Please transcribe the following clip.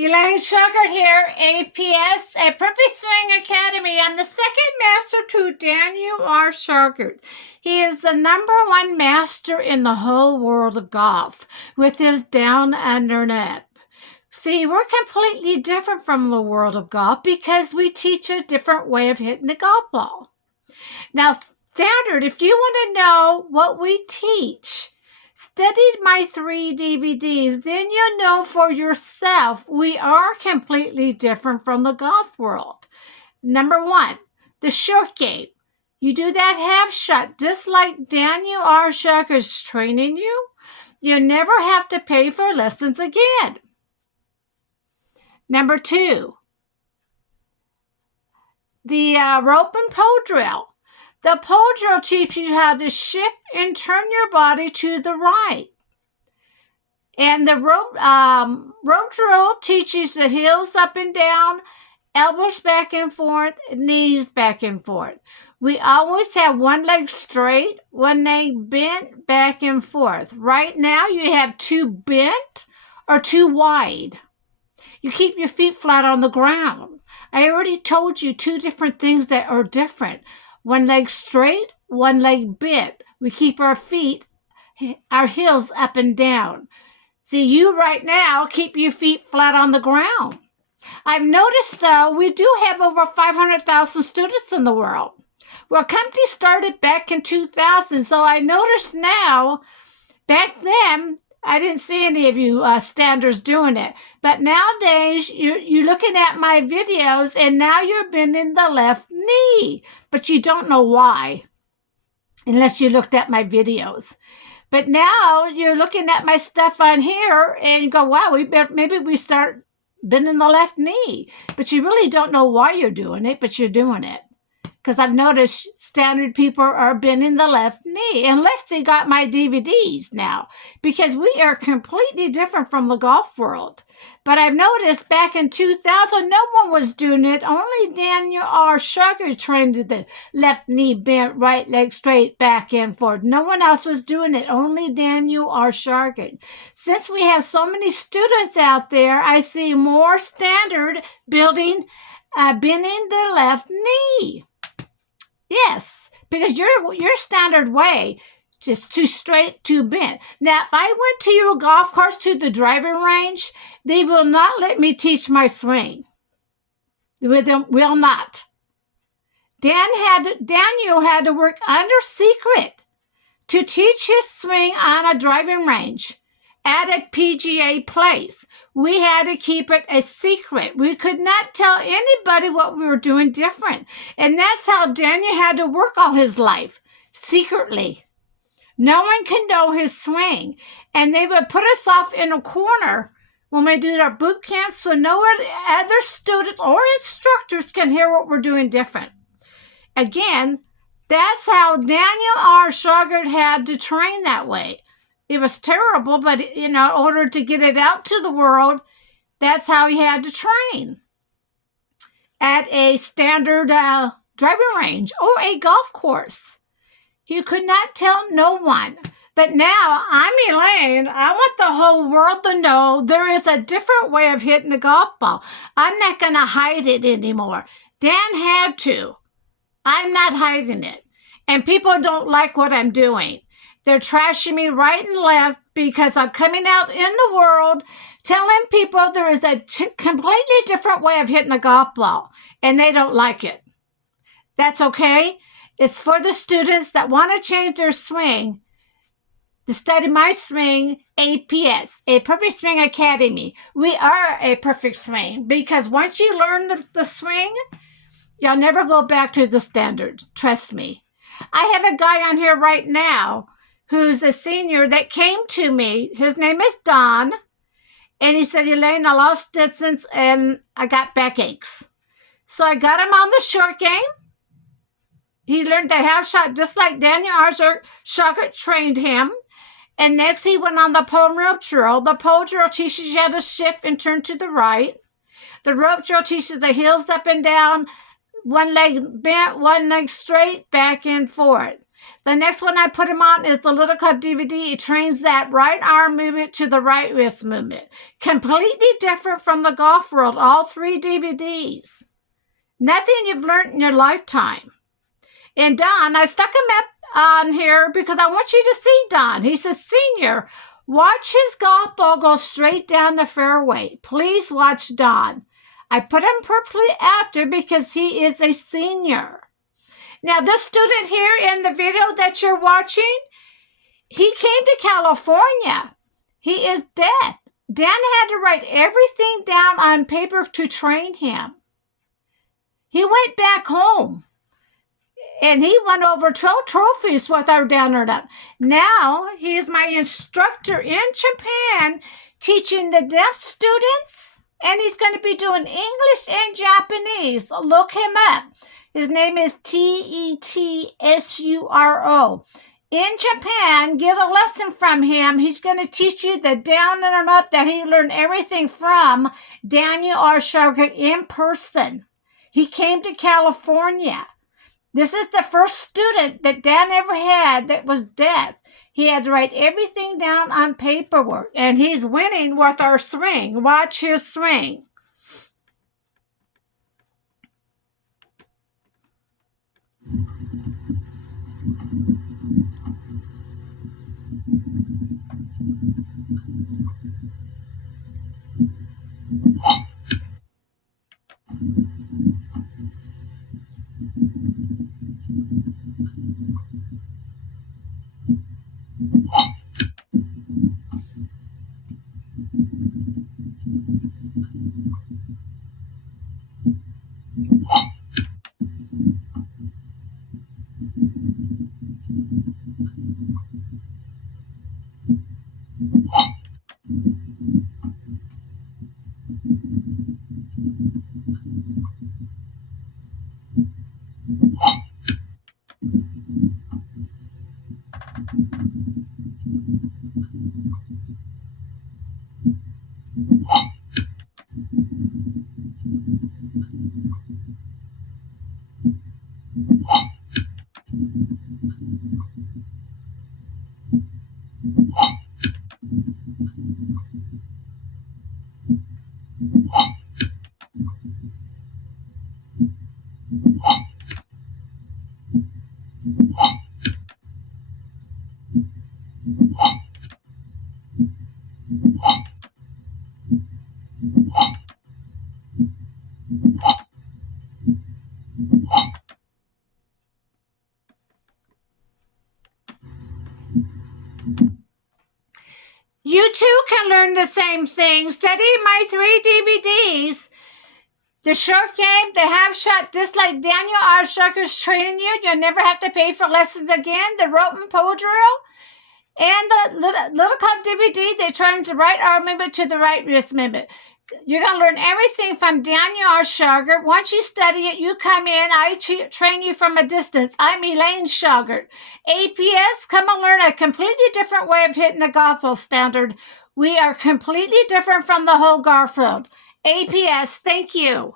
Elaine Shauger here, APS, a Perfect Swing Academy. I'm the second master to Daniel R. Shauger. He is the #1 master in the whole world of golf with his down under net. See, we're completely different from the world of golf because we teach a different way of hitting the golf ball. Now, standard, if you want to know what we teach, study my 3 DVDs, then you'll know for yourself we are completely different from the golf world. #1, the short game. You do that half shot just like Daniel R. Shauger is training you. You never have to pay for lessons again. #2, the rope and pole drill. The pole drill teaches you how to shift and turn your body to the right. And the rope drill teaches the heels up and down, elbows back and forth, knees back and forth. We always have one leg straight, one leg bent back and forth. Right now you have 2 bent or 2 wide. You keep your feet flat on the ground. I already told you 2 different things that are different. One leg straight, one leg bent. We keep our feet, our heels up and down. See, you right now keep your feet flat on the ground. I've noticed, though, we do have over 500,000 students in the world. Well, company started back in 2000, so I noticed now, back then, I didn't see any of you standers doing it. But nowadays, you're looking at my videos, and now you're bending the left knee. But you don't know why, unless you looked at my videos. But now you're looking at my stuff on here, and you go, wow, maybe we start bending the left knee. But you really don't know why you're doing it, but you're doing it. Because I've noticed standard people are bending the left knee, unless they got my DVDs now, because we are completely different from the golf world. But I've noticed back in 2000, no one was doing it. Only Daniel R. Shauger trained the left knee bent, right leg straight, back and forth. No one else was doing it, only Daniel R. Shauger. Since we have so many students out there, I see more standard bending the left knee. Yes, because your standard way, just too straight, too bent. Now, if I went to your golf course, to the driving range, they will not let me teach my swing. They will not. Daniel had to work under secret to teach his swing on a driving range at a PGA place. We had to keep it a secret. We could not tell anybody what we were doing different. And that's how Daniel had to work all his life, secretly. No one can know his swing. And they would put us off in a corner when we did our boot camps so no other students or instructors can hear what we're doing different. Again, that's how Daniel R. Shauger had to train that way. It was terrible, but in order to get it out to the world, that's how he had to train at a standard driving range or a golf course. He could not tell no one. But now, I'm Elaine. I want the whole world to know there is a different way of hitting the golf ball. I'm not going to hide it anymore. Dan had to. I'm not hiding it. And people don't like what I'm doing. They're trashing me right and left because I'm coming out in the world telling people there is a completely different way of hitting the golf ball, and they don't like it. That's okay. It's for the students that want to change their swing to study my swing, APS, a Perfect Swing Academy. We are a perfect swing because once you learn the swing, you'll never go back to the standard. Trust me. I have a guy on here right now who's a senior that came to me. His name is Don. And he said, Elaine, I lost distance and I got backaches. So I got him on the short game. He learned the half shot just like Daniel R. Shauger trained him. And next he went on the pole rope drill. The pole drill teaches you how to shift and turn to the right. The rope drill teaches the heels up and down, one leg bent, one leg straight, back and forth. The next one I put him on is the Little Club DVD. It trains that right arm movement to the right wrist movement. Completely different from the golf world, all 3 DVDs. Nothing you've learned in your lifetime. And Don, I stuck him up on here because I want you to see Don. He's a senior. Watch his golf ball go straight down the fairway. Please watch Don. I put him purposely after because he is a senior. Now, this student here in the video that you're watching, he came to California. He is deaf. Dan had to write everything down on paper to train him. He went back home, and he won over 12 trophies with our download. Now, he is my instructor in Japan, teaching the deaf students, and he's going to be doing English and Japanese. Look him up. His name is Tetsuro. In Japan, get a lesson from him. He's going to teach you the down and up that he learned everything from Daniel R. Shauger in person. He came to California. This is the first student that Dan ever had that was deaf. He had to write everything down on paperwork, and he's winning with our swing. Watch his swing. You too can learn the same thing. Study my 3 DVDs. The short game, the half shot, just like Daniel R. Shauger's training you. You'll never have to pay for lessons again. The rope and pole drill. And the Little Club DVD that trains the right arm movement to the right wrist movement. You're going to learn everything from Daniel R. Shauger. Once you study it, you come in. I train you from a distance. I'm Elaine Shauger. APS, come and learn a completely different way of hitting the golf ball standard. We are completely different from the whole golf world. APS, thank you.